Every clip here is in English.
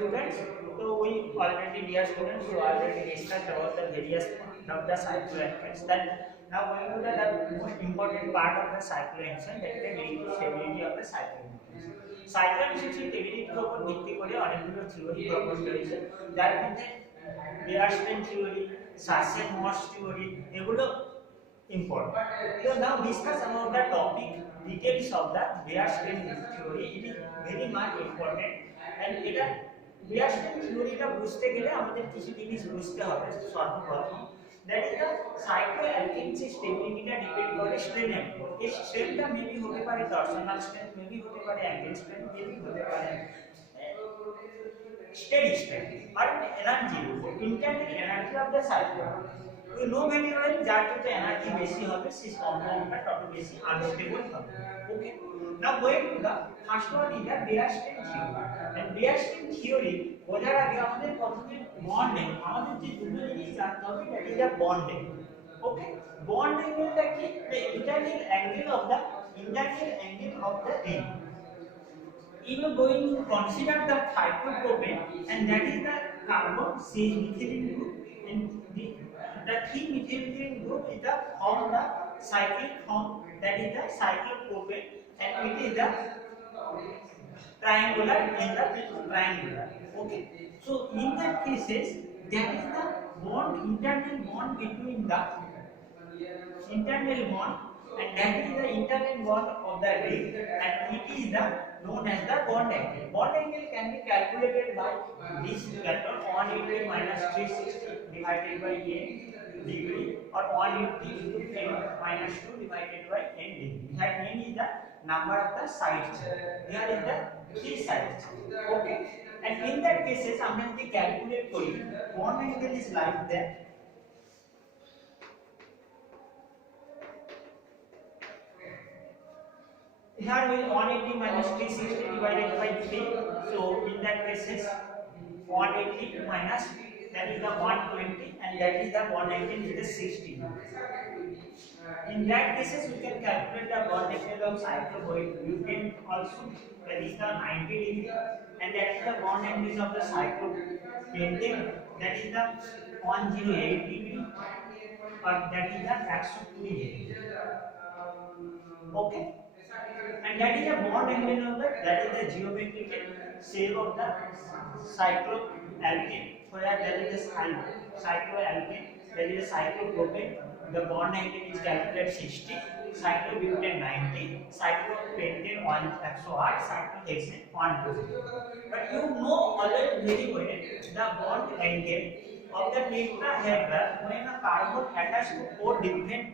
students, so we already, dear students, we already discussed about the various part of the cycloalkanes. Then now going to the most important part of the cycloalkane, that is the relative stability of the cycloalkanes. cycloalkanes stability উপর ভিত্তি করে অনেকগুলো theory propose করেছে, যার মধ্যে বেয়ারস্টেইন theory, সাসেন-মর্স theory এগুলো important. So now discuss about the topic details of the Weierstrass theory. It is very much important, and এটা Weierstrass theory টা বুঝতে গেলে আমাদের কিছু জিনিস বুঝতে হবে। সর্বপ্রথম that is the cycloalkanes stability টা ডিপেন্ড করে স্ট্রেন এর উপর। এই স্ট্রেনটা মেবি হতে পারে টরশনাল স্ট্রেন, মেবি হতে পারে অ্যাঙ্গেল স্ট্রেন, মেবি হতে পারে steady strength or energy, internal energy of the cycle. You know very well যার যত এনার্জি বেশি হবে সেই কম্পাউন্ডটা তত বেশি আনস্টেবল হবে। ওকে, now going to the first one is the Weierstrass theory. And Weierstrass theory বোঝার আগে আমাদের প্রথমে বন্ডিং, আমাদের যে দুটো জিনিস জানতে হবে, that is the bonding. Okay, bond angle-টা কি? The internal angle of the ring. You are going to consider the cyclopropane, and that is the carbon C-methylene group, and the 3-methylene group is the form the cyclic form, that is the cyclopropane, and it is the triangular in the triangular. Okay, so in that cases that is the bond, internal bond between the internal bond, and that is the internal bond of the ring, and it is the known as the bond angle. Bond angle can be calculated by this method, 180 minus 360 divided by n degree, or 180 into 10 minus 2 divided by n degree. Here n is the number of the sides, here is the 3 sides. Okay, and in that cases আমরা যদি calculate করি, bond angle is like that. Here we 180 minus 360 divided by 3. So in that cases 180 minus, that is the 120, and that is the bond angle is the 60. In that cases we can calculate the bond angle of cyclobutane also, that is the 90 degree, and that is the bond angle of the cyclopentane, that is the 108 degree, or that is the 120 degree. Okay, and that is the bond angle of the, that is the geometrical shape of the cycloalkane. Where there is a cycloalkane, there is a cyclopropane, the bond angle is calculated 60, cyclobutane 90, cyclopentane 108, cyclohexane 120. But you know already very well the bond angle of the tetrahedral when a carbon attached to 4 different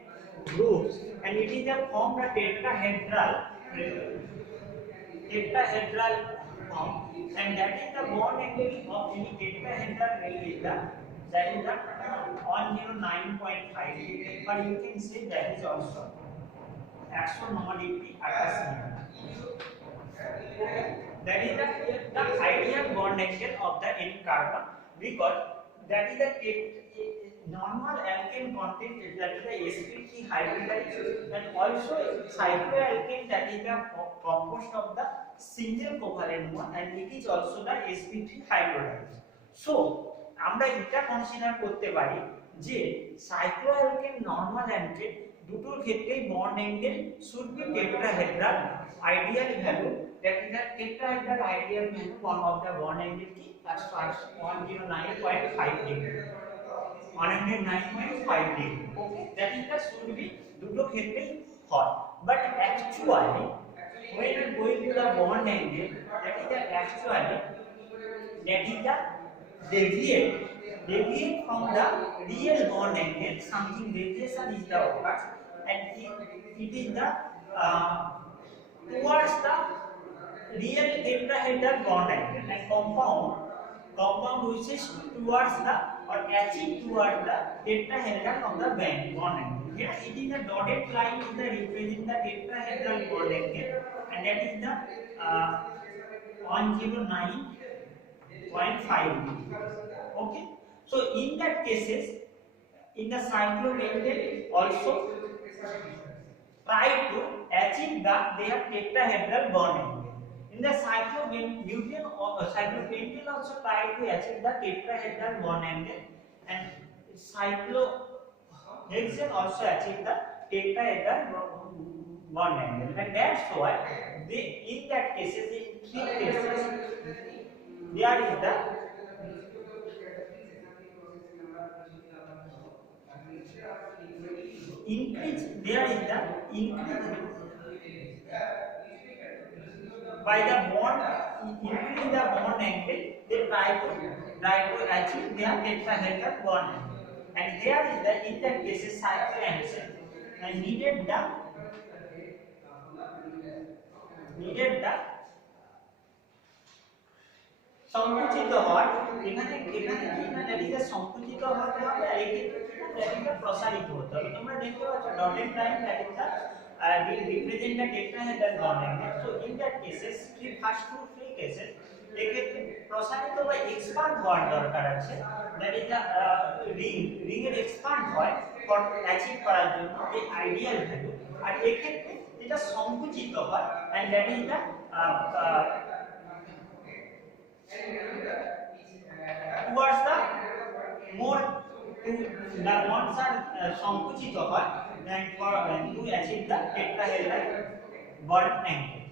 groups, and it is a form the tetrahedral form, and that is the bond angle of any tetrahedral ring is the, that is the 109.5 degree, but you can say that is also 109 degree attachment. Okay, that is the ideal bond angle of the any carbon, because that is the normal alkane content, that is the sp3 hybridized, and also cycloalkane, that is the composed of the single covalent bond, and it is also the sp3 hybridized. So আমরা এটা consider করতে পারি যে সাইক্লোঅ্যালকেন normal alkane দুটোর ক্ষেত্রেই bond angle should be tetrahedral ideal value, that is the tetrahedral ideal value of the bond angle কি 109.5 degree, 109.5 degree. Okay, that is the should be দুটো ক্ষেত্রেই হয়, but actually when we going to the bond angle, that is the actually, that is the deviate from the real bond angle, something deviation is the occurs, and it is the towards the real tetrahedral bond angle, and compound which is towards the or aching towards the tetrahedral of the bond angle. Here it is the dotted line is the represent the tetrahedral bond angle, and that is the 109.5 degree. Okay, so in that cases, in the cyclopentane also try to achieve the their tetrahedral bond angle. In the cyclobutane cyclopentane also try to achieve the tetrahedral bond angle, and cyclohexane also achieve the tetrahedral bond angle, and that's why they in that cases in three cases there is the increase by the bond increase the bond angle, they try to achieve their tetrahedral bond angle. And here is the in that cases cyclohexane and needed the সংকুচিত হয়, এখানে কি না ল্যাটিসটা সংকুচিত হতে হবে, আর এক্ষেত্রে কি না ল্যাটিসটা প্রসারিত হতে হবে। তোমরা দেখতে পাচ্ছ ডটেড লাইন ল্যাটিসটা represent the tetrahedral bond angle. So in that cases first three cases এক্ষেত্রে প্রসারিত বা এক্সপান্ড হওয়ার দরকার আছে, দ্যাট ইজ দা রিং এর এক্সপান্ড হয় ফর অ্যাচিভ করার জন্য এই আইডিয়াল ভ্যালু, আর এক্ষেত্রে যেটা সংকুচিত হয় and that is the towards the more to the bonds are সংকুচিত হয় and for to achieve the tetrahedral bond angle.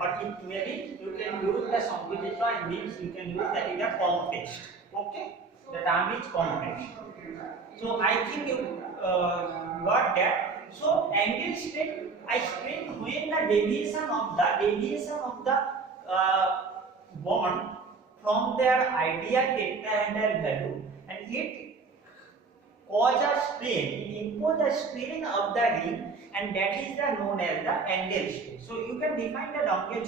Or it maybe you can use the সংকুচিত means you can use that in a complex. Okay, the term is complex. So I think you got that. So angle strain I strain when the deviation of the bond from their ideal tetrahedral value, and it cause a strain, impose a strain of the ring, and that is the known as the angle strain. So you can define the angle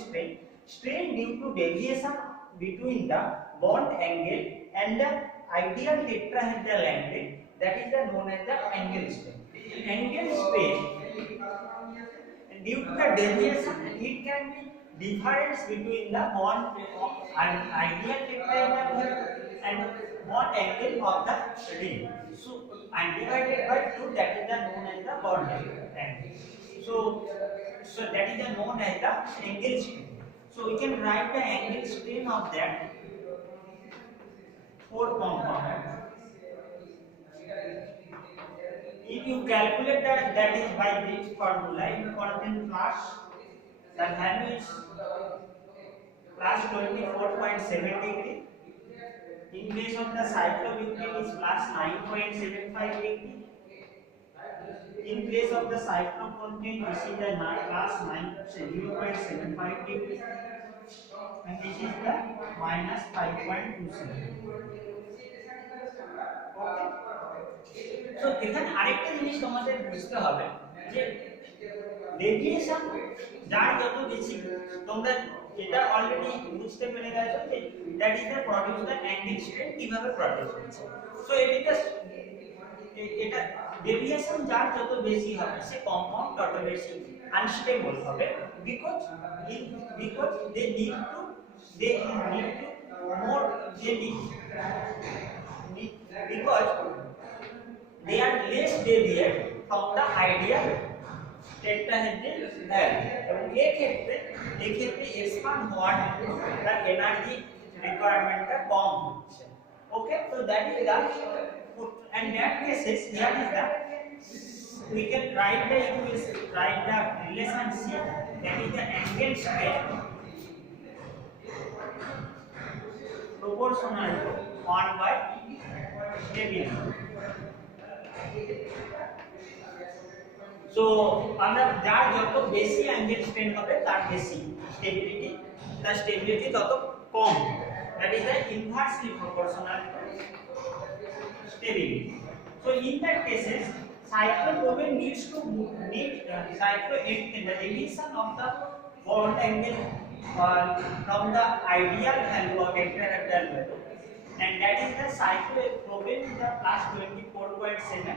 strain due to deviation between the bond angle and the ideal tetrahedral angle, that is the known as the angle strain. Angle strain due to the deviation, and it can be difference between the bond and ideal tetrahedral and bond angle of the ring. So and divided by 2, that is the known as the bond angle. So that is the known as the angle strain. So we can write the angle strain of that 4 components. If you calculate that is by this formula in constant class, the value is plus 24.7 degree. In case of the cyclobutane is plus 9.75 degree. In case of the cyclopentane, this is the plus 0.75 degree, and this is the minus 5.27. So এখানে আরেকটা জিনিস তোমাদের বুঝতে হবে যে deviation যার যত বেশি, তোমরা এটা অলরেডি বুঝতে পেরে গেছো যে that is the produce the angle strain কিভাবে প্রডিউস হচ্ছে। সো এটা ডেভিয়েশন যার যত বেশি হবে সে কম্পাউন্ড তত বেশি আনস্টেবল হবে, because they need to more because they are less deviate from the ideal tetrahedral value, এবং এই ক্ষেত্রে এক্সপান্ড হওয়ার তার এনার্জি রিকোয়ারমেন্টটা কম হচ্ছে। ওকে, so that is the and that cases here is the we can write the relationship, that is the angle strain proportional to 1 by stability. So আমরা যার যত বেশি অ্যাঙ্গেল স্ট্রেন হবে তার বেশি স্টেবিলিটি তত কম, that is the inversely proportional to stability. So in that cases cyclopropane needs cyclohexane, the deviation of the bond angle from the ideal value of tetrahedral value, and that is the cyclopropane is the plus 24.7.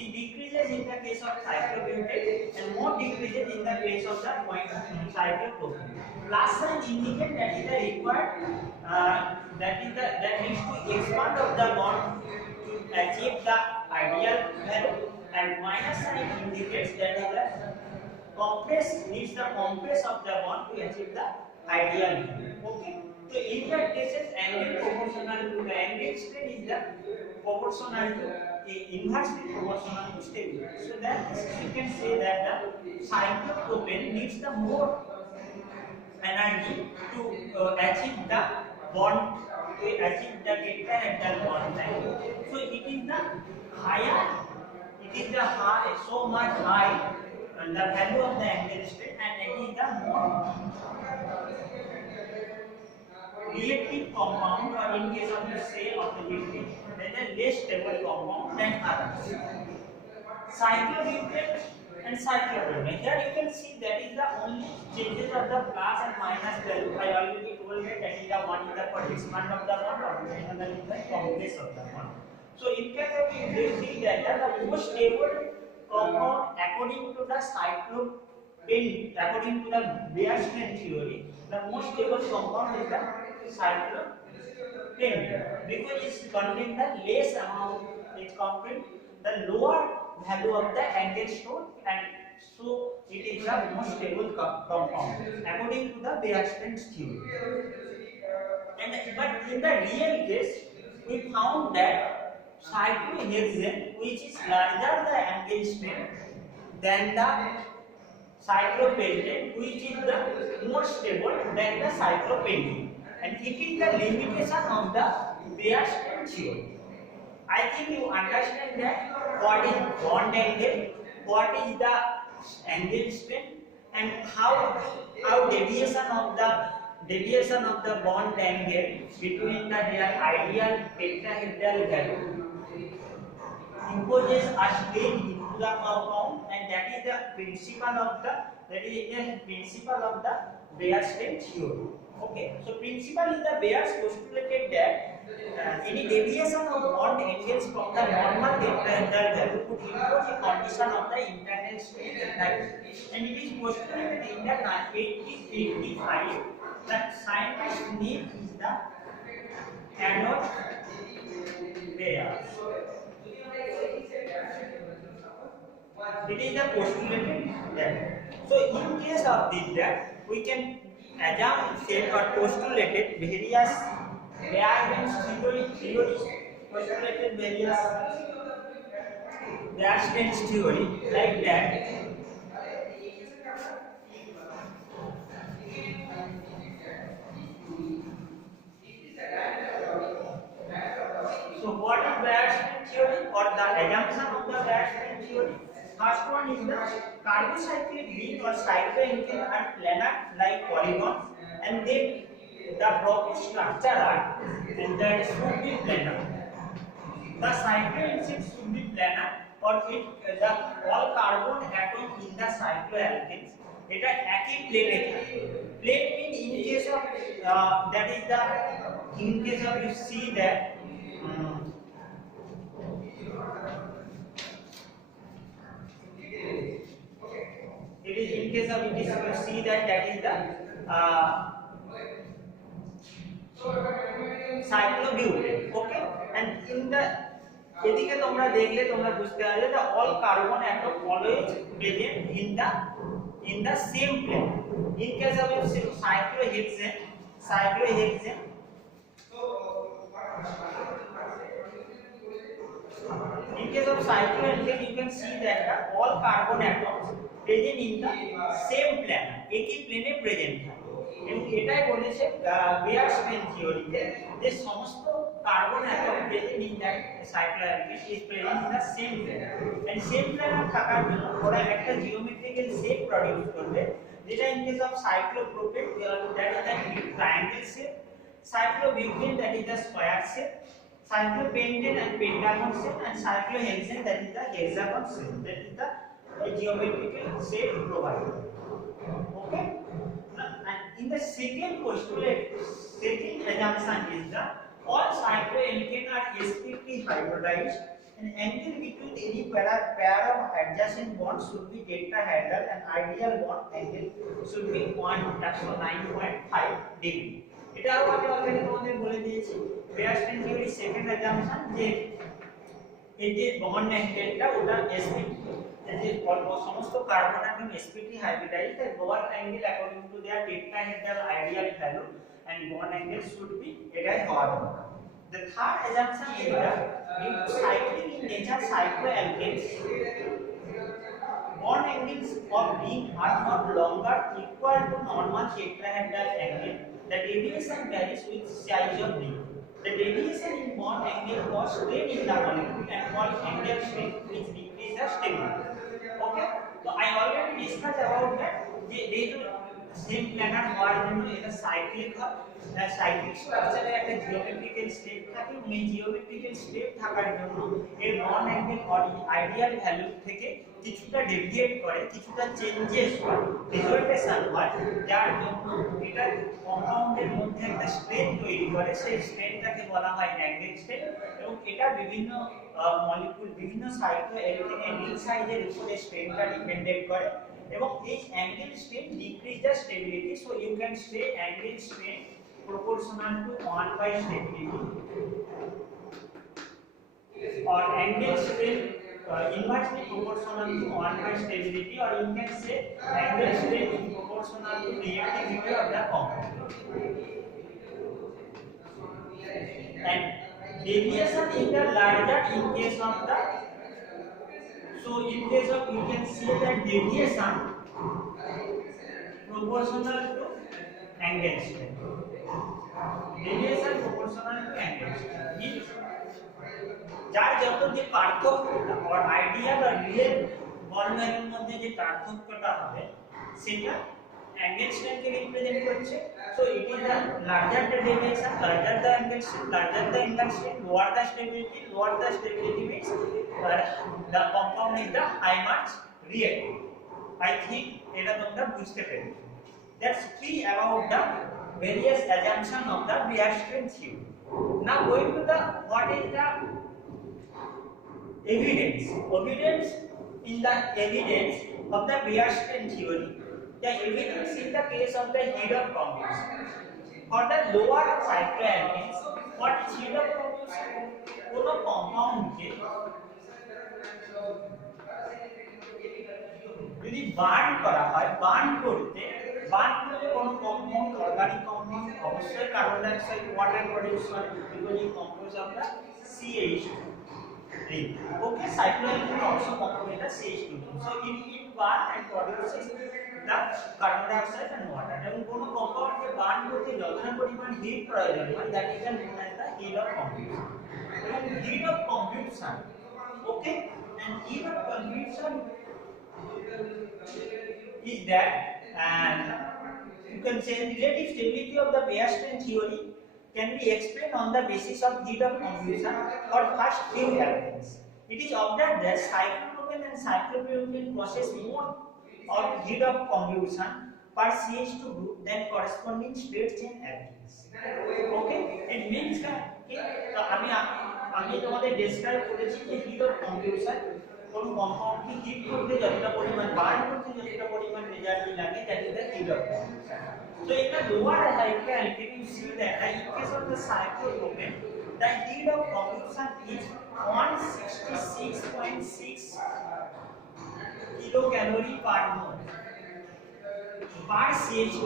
It decreases in the case of cyclobutane and more decreases in the case of the cyclopropane. Plus sign indicate that is the required that needs to expand of the bond to achieve the ideal value, and minus sign indicates that is the needs the compress of the bond to achieve the ideal value. Okay. So in that cases, angle proportional to the angle strain is the proportional to inversely proportional to stability. So that we can say that the cyclopropane needs the more energy to achieve the bond, to achieve the tetrahedral bond length. So it is the higher, it is the high, so much high, the value of the angle strain, and it is the more reactive compound, or in case of the say of the reactive, then a less stable compound than others. Cyclobutane and cyclopropane. Here you can see that is the only changes of the plus and minus value. I already told you that is the one is the participant of the bond, or another is the complex of the bond. So in case of you see that the most stable compound according to the cyclopropane, according to the Weierstrass theory, the most stable compound is the cyclopropane, because it contains the less amount, it contains the lower value of the angle stone, and so it is the most stable compound according to the Weierstrass theory. But in the real case, we found that cyclohexane, which is larger the angle strain than the cyclopentane, which is the more stable than the cyclopentane, and it is the limitation of the Weierstrass theory. I think you understand that what is bond angle, what is the angle strain, and how deviation of the bond angle between their ideal tetrahedral value imposes a strain into the compound, and that is the principle of the Weierstrass theory. Okay, so principle is the Weier's postulated that any deviation of bond angles from the normal tetrahedral value could impose a condition of the internal strain, and it is postulated in the 1885 that scientist name is the Arnold Weyer. It is the postulated that. So in case of this, that we can assume, said or postulated various Weierstrass theories, postulated various Weierstrass theory like that. So what is Weierstrass theory, or the assumption of the Weierstrass theory? First one is the carbocyclic ring or cyclohexane are planar like polygons, and then the proper structure are, and that should be planar. The cyclohexane should be planar, or it the all carbon atom in the cycloalkanes এটা একই প্লেনে থাকে. Plane means in case of that is the in case of you see that it is in case of it is you see that is the cyclobutane. Okay, and in the এদিকে তোমরা দেখলে তোমরা বুঝতে পারবে যে all carbon atom always present in the same plane. In case of cyclohexane in case of cyclohexane you can see that all carbon atoms present in the same plane, একই প্লেনে present থাকে, এবং এটাই বলেছে Weierstrass থিওরিতে যে সমস্ত carbon atom present in that cycloalkane is present in the same plane, and same প্লেনে থাকার জন্য ওরা একটা জিওমেট্রিক্যাল শেপ প্রডিউস করবে, যেটা in case of cyclopropane that is the triangle shape, cyclobutane that is the square shape, cyclopentane and pentagon shape, and cyclohexane that is the hexagon shape, that is the geometrical shape provided. Okay, and in the second postulate, second assumption is that all cycloalkane are sp3 hybridized, and angle between any pair of adjacent bonds should be tetrahedral, and ideal bond angle should be 109.5 degree. এটাও আমি already তোমাদের বলে দিয়েছি। Weierstrass theory second assumption যে এই যে bond অ্যাঙ্গেলটা ওটা sp যে সমস্ত carbon atom sp3 hybridized, the bond angle according to their tetrahedral ideal value and bond angle should be এটা হওয়া দরকার। The third assumption is that due to cycling in nature cycloalkanes bond angles of ring are not longer equal to normal tetrahedral angle. The deviation varies with size of ring. The deviation in bond angle cause strain in the molecule and called angle strain, which decrease the stability. Okay, so I already discussed about that. They do same planar হওয়ার জন্য এটা cyclic হয়। Cyclic স্ট্রাকচারে একটা geometrical step থাকে, এই geometrical step থাকার জন্য এর বন্ড অ্যাঙ্গেল আইডিয়াল ভ্যালু থেকে কিছুটা ডেভিয়েট করে, কিছুটা চেঞ্জেস হয়, রিজলটেশন হয়, যার জন্য এটা কম্পাউন্ডের মধ্যে একটা স্ট্রেন তৈরি করে। সেই স্ট্রেনটাকে বলা হয় অ্যাঙ্গেল স্ট্রেন এবং এটা বিভিন্ন মলিকিউল বিভিন্ন সাইক্লোঅ্যালকেনের রিং সাইজের উপরে স্ট্রেনটা ডিপেন্ডেন্ট করে এবং এই angle strain decrease the stability. So you can say angle strain proportional to 1 by stability or angle strain inversely proportional to 1 by stability, or you can say angle strain is proportional to reactivity of the compound. And deviation is the larger in case of the, so in case of you can see that deviation proportional to angle strain. Deviation proportional to angle strain means যার যত যে পার্থক্যটা or ideal আর real bond ভ্যালুর মধ্যে যে পার্থক্যটা হবে সেটা angle strain কে রিপ্রেজেন্ট করছে। so it is the larger the deviation, larger the angle strain, larger the angle strain, lower the stability. Lower the stability means the compound is the high much reactive. I think এটা তোমরা বুঝতে পেরেছো। That's three about the various assumption of the Weierstrass theory. Now going to the what is the evidence in the evidence of the Weierstrass theory. The evidence in the case of the heat of combustion for the lower cycloalkanes. What is heat of combustion? কোন কম্পাউন্ডকে যদি burn করা হয়, burn করতে কোন compound organic compound অবশ্যই carbon die oxide water produce করে, because it composed of the CH2 ring. Okay, cycloalkane also composed of CH2 ring. So it burn and produces the carbon dioxide and water. এবং কোন কম্পাউন্ডকে burn করতে যতটা পরিমাণ hit প্রয়োজন হয়, that is known as the heat of combustion. এবং heat of combustion, okay, and heat of combustion is that, and you can say relative stability of the Weierstrass theory can be explained on the basis of heat of combustion for first few alkanes. It is observed that cyclopropane and cyclopropane possess more of heat of combustion per CH2 group than corresponding straight chain alkanes. Okay, it means that আমি তোমাদের describe করেছি যে heat of কম্বিউশন কোন কম্পাউন্ডকে hit করতে যতটা পরিমাণ burn করতে যতটা পরিমাণ এনার্জি লাগে, that is the heat of combustion. So in the lower cycloalkane you see that in case of the cyclopropane the heat of combustion is 166.6 kilocalorie per mole per CH2.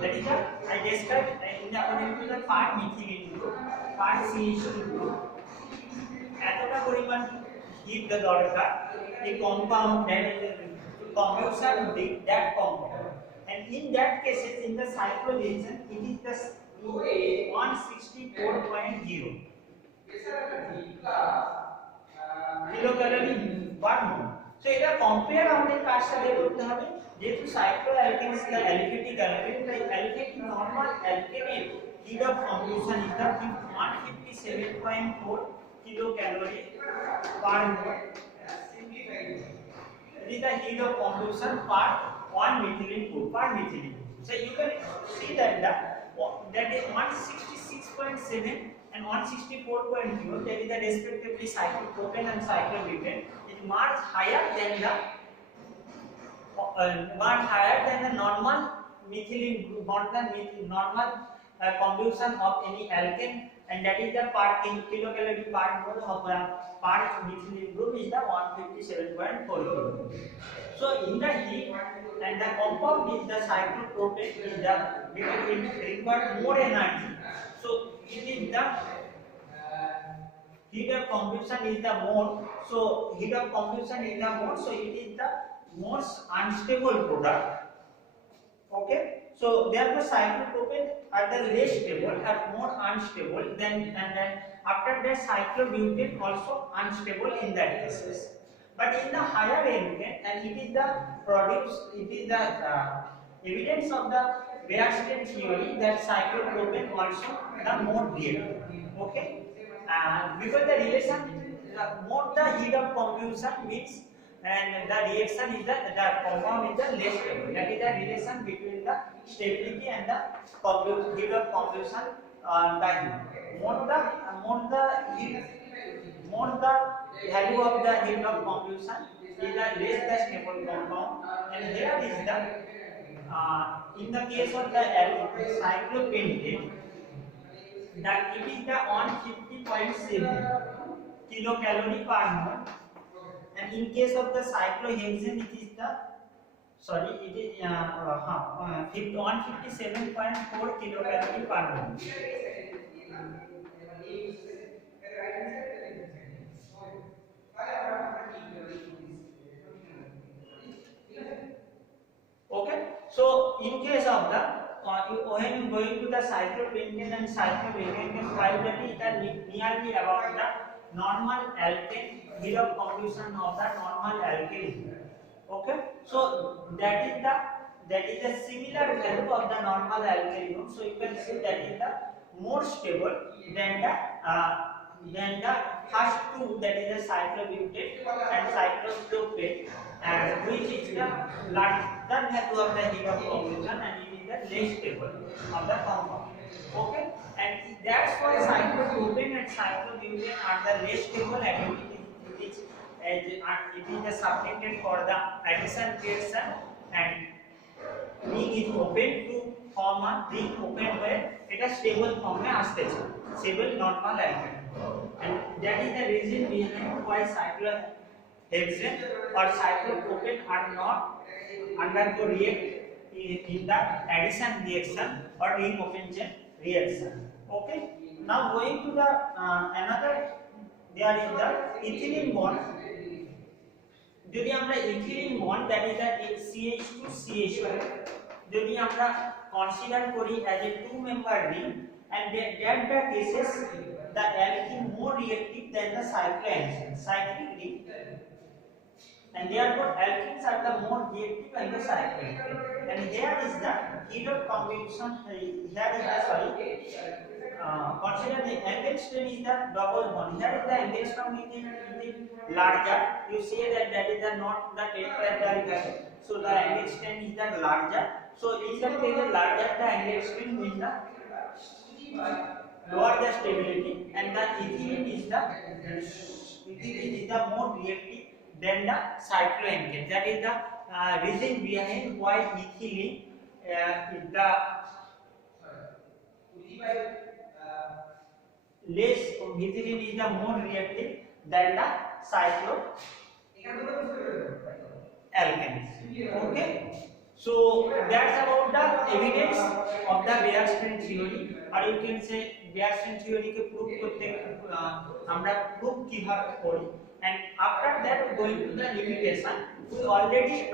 That is the I described in the according to the per methylene group per CH2 group এতটা পরিমাণ hit দরকার এই compound combustion with that compound, and in that cases in the cycloreaction it is the 164.0 kilocalorie per mole. So এটা compare আমাদের কার সাথে করতে হবে, যেহেতু cycloalkanes का aliphatic alkane, তাই aliphatic normal alkane heat of combustion is the 157.4 kilocalorie per mole. It is the heat of combustion per 1 methylene group per methylene. So you can see that that is 166.7 and 164.0, that is the respectively cyclopropane and cyclobutane, is much higher than the normal methylene group, not the normal combustion of any alkane, and that is the kilocalorie per mole of per methylene group is the 157.4 kilo. So in the heat and the compound is the cyclopropane is the because it requires more energy. So it is the heat of combustion is the mode. So heat of combustion is the mode. So it is the most unstable product. Okay, so therefore cyclopropane are the less stable, are more unstable and then after that cyclobutane also unstable in that cases. But in the higher alkane, and it is the evidence of the Weierstrass theory that cyclopropane also the more reactive. Okay, because the relation more the heat of combustion means and the reaction is the compound is the less stable. That is the relation between the stability and the heat of combustion. The heat. More the value of the heat of combustion is the less the stable compound, and here is the in the case of the cyclopentane that it is the 150.7 kilocalorie per mole. And in case of the cyclohexane, it is the it is 157.4 kilocalorie per mole. Okay, so in case of the when you going to the cyclopentane and cyclohexane, while that is the nearly about the normal alkane heat of combustion of the normal alkane. Okay, so that is the similar value of the normal alkane. So you can see that is the more stable than the first two, that is the cyclobutane and cyclopropane, and which is the larger value of the heat of combustion and it is the less stable of the compound. Okay, and that's why cyclopropane and cyclobutane are the less stable, and it is subjected for the addition reaction, and ring is open to form a ring open where এটা stable form में আসতে চায়, stable normal alkane, and that is the reason behind why cyclohexane or cyclopropane are not undergo react in the addition reaction or ring open chain reaction. Okay, now going to the another, there is the ethylene bond. যদি আমরা ethylene bond that is the CH2 CH2 যদি আমরা consider করি as a two member ring, and that the cases the alkene more reactive than the cyclic ring, and therefore alkenes are the more reactive than the cyclic ring. And here is the heat of combustion, here is the consider the angle strain is the double bond. Here is the angle strain is larger. You say that is the not the tetrahedral value. So the angle strain is the larger. So in that case, the larger the angle strain means the lower the stability, and the ethylene is the more reactive than the cyclohexane. That is the reason behind why ethylene is the less ethylene is the more reactive than the cycloalkane. Okay, so that's about the evidence of the Weierstrass theory, or you can say Weierstrass theory ke prove korte amra prove kiভাবে kori, and after that going to the limitation.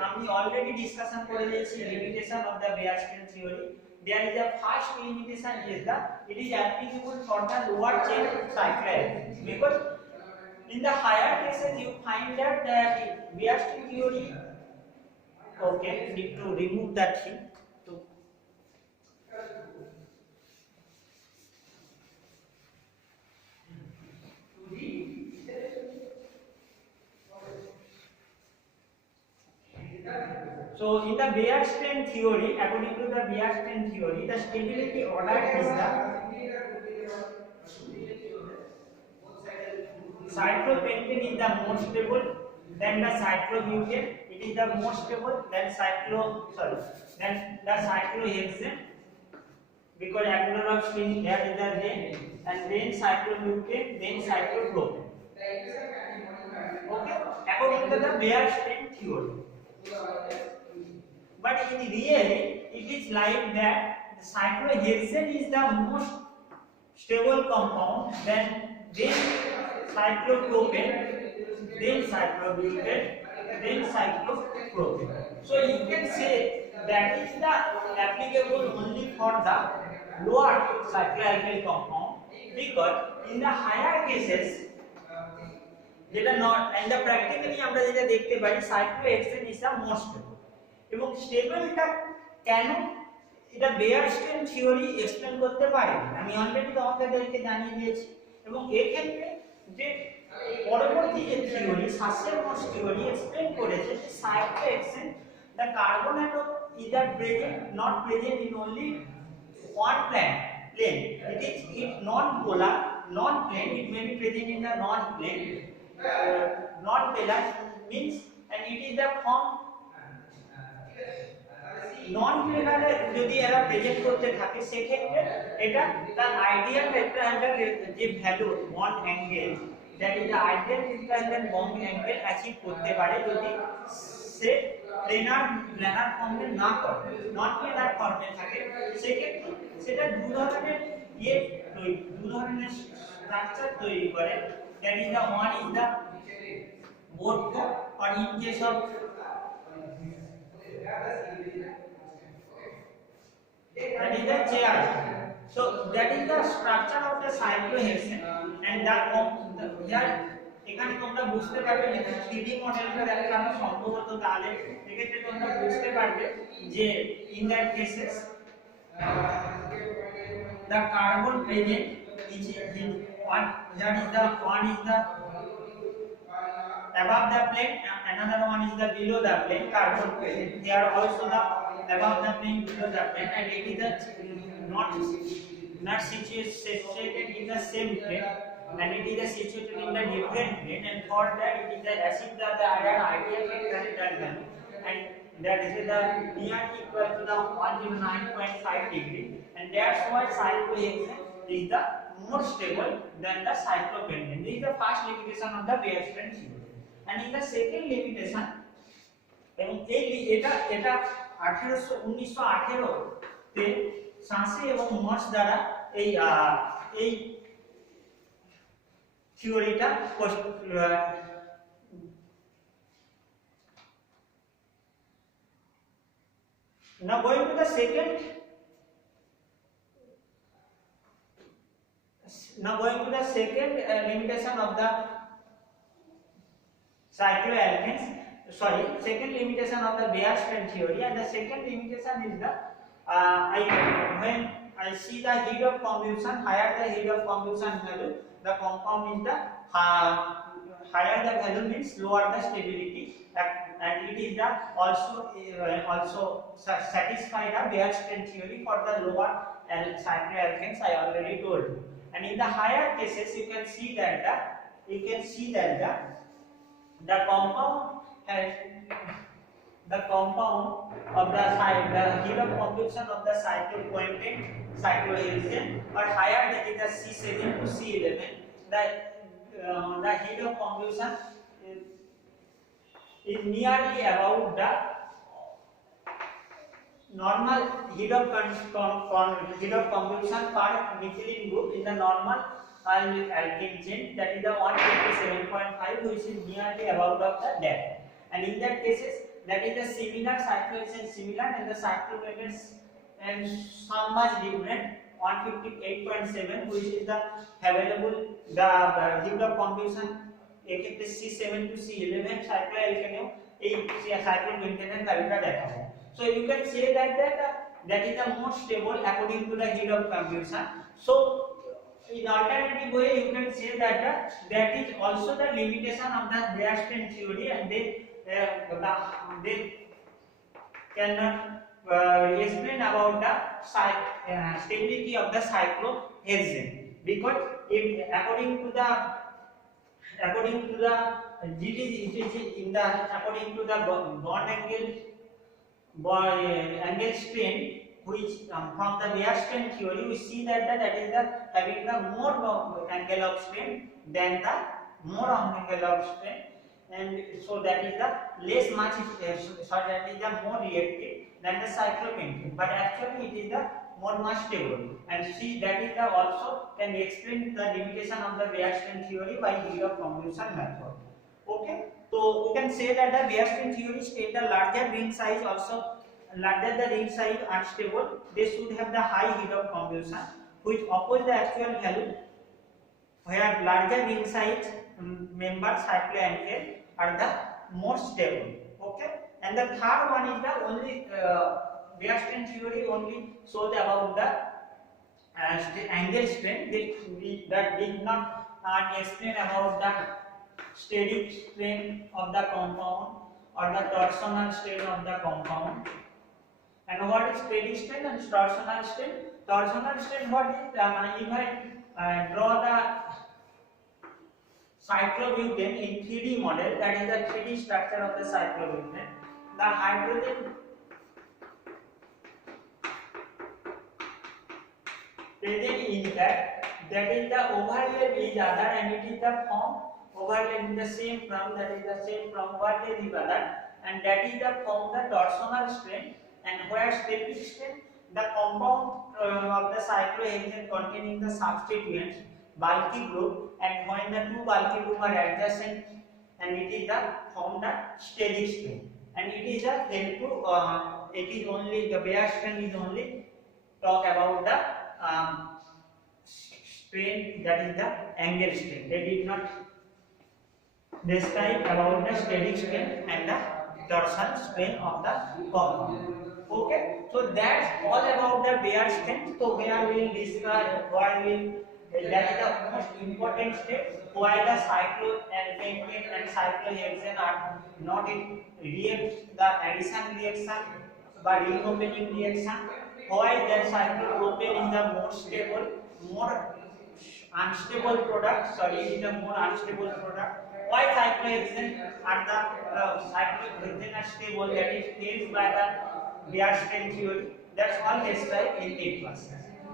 আমি already discussion করে দিয়েছি limitation of the Weierstrass theory. There is a first limitation is that it is applicable for the lower chain cycloalkane, because in the higher cases you find that the Weierstrass theory. Okay, need to remove that thing. So in the Weierstrass theory, according to the Weierstrass theory, the stability order is the cyclopentane is the more stable than the cyclobutane. It is the more stable than the cyclohexane, because angular of string here is the then and then cyclobutane, then cyclopropane. Okay, according to the Weierstrass theory. But in reality, it is like that the cyclohexane is the most stable compound, then cyclopropane, then cyclobutane, then cyclopropane. So you can say that is the applicable only for the lower cycloalkyl compound, because in the higher cases যেটা not and the practically আমরা যেটা দেখতে পারি cyclohexane is the most stable এবং স্টেবলটা কেন এটা বেয়ারস্টেন theory explain করতে পারে আমি অলরেডি তোমাদেরকে জানিয়ে দিয়েছি এবং এই ক্ষেত্রে যে পরবর্তী যে থিওরি সাসেরমস থিওরি এক্সপ্লেন করেছে যে cyclohexane the carbon atom either present not present in only one plane it is it non-polar non-plane it may be present in the non-plane non-polar means and it is the form non-polar যদি এরা present করতে থাকে সেক্ষেত্রে এটা তার ideal tetrahedral যে value bond angle that is the ideal tetrahedral bond angle achieve করতে পারে যদি সে প্ল্যানার ফর্মে না করে নন প্ল্যানার ফর্মে থাকে সেক্ষেত্রে সেটা দু ধরনের দু ধরনের স্ট্রাকচার তৈরি করে that is the one is the boat form or in case of that is the chair. So that is the structure of the cyclohexane and that here এখানে তোমরা বুঝতে পারবে যে 3D মডেলটা দেখানো সম্ভবত তাহলে এক্ষেত্রে তোমরা বুঝতে পারবে যে in that cases the carbon present is one that is the one is the above the plane another one is the below the plane carbon present they are also the above the plane below the plane and it is the not situated in the same plane and it is situated in the different plane and for that it is the acid that the iron ideal tetrahedral value and that is the near equal to the 109.5 degree and that's why cyclohexane is the more stable than the cyclopentane. This is the first limitation of the Weierstrass theory. And in the second limitation, এবং এটা 1918 তে সাসে এবং Mars দ্বারা এই থিওরিটা now going to the second limitation of the cycloalkanes second limitation of the Weierstrass theory and the second limitation is the when I see the heat of combustion higher the heat of combustion value the compound is the higher the value means lower the stability and it is the also satisfy the Weierstrass theory for the lower cycloalkanes I already told you. And in the higher cases you can see that the compound has the compound of the heat of combustion of the cyclopentane cyclohexane or higher that is the C7 to C11 the heat of combustion is nearly about the normal heat of combustion per methylene group in the normal alkene chain that is the 127.5 which is nearly about of the depth and in that cases that is the similar cyclohexane similar and the cyclopentane and some much different 158.7 which is the available the heat of combustion এক্ষেত্রে C7 to C11 cycloalkane এই cyclopentane এর ভ্যালুটা দেখাবো so you can say that that is the most stable according to the heat of combustion so in alternative way you can say that that is also the limitation of the Weierstrass theory and they cannot explain about the stability of the cyclohexane because if according to the in the according to the bond angle strain which from the Beer strain theory we see that that is the having the more angle of strain than the more angle of strain, and so that is the less much so that is the more reactive than the cyclopentane, but actually it is the more much stable, and see that is the also can explain the limitation of the Beer strain theory by use of convolution method. Okay, so we can say that the Beer strain theory state the larger ring size also larger the ring size unstable, they should have the high heat of convolution which oppose the actual value where larger ring size member cycloancane are the more stable. Okay, and the third one is the only Beer strain theory only shows about the angle strain that did not explain about the steady strain of the compound or the torsional strain of the compound. And what is steady strain and torsional strain? Torsional strain, what is if I draw the cyclobutane in 3D model, that is the 3D structure of the cyclobutane. The hydrogen present in that is the overlap is other, and it is the form overlap in the same form, that is the same form overlap is other, and that is the form the torsional strain. And where steady strain, the compound of the cyclohexane containing the substituents bulky group, and when the two bulky group are adjacent, and it is the form the steady strain, and it is a then to it is only the Beer strain is only talk about the strain, that is the angle strain. They did not describe about the steady strain and the torsion strain of the compound. Okay, so that's all about the Beer strain. So where we will describe why will that is the most important step why the cycloancane and cyclohexane are not in react the addition reaction by ring opening reaction. Why that cyclopropane is the more stable, more unstable product. Sorry, it is a more unstable product. Why cyclohexane are the cyclohexane are stable? That is faced by the Beer strain theory. That's all described in 8 classes.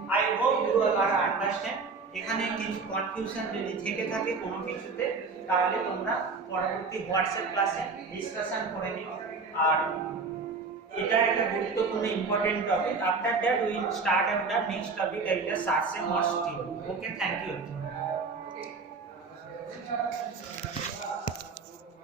I hope you all are understand. এখানে কিছু confusion যদি থেকে থাকে কোনো কিছুতে তাহলে তোমরা পরবর্তী হোয়াটসঅ্যাপ ক্লাসে ডিসকাশন করে নিও। আর এটা একটা গুরুত্বপূর্ণ important topic. After that we will start on the next topic that is সার্চ and Mohr theory. Okay, thank you.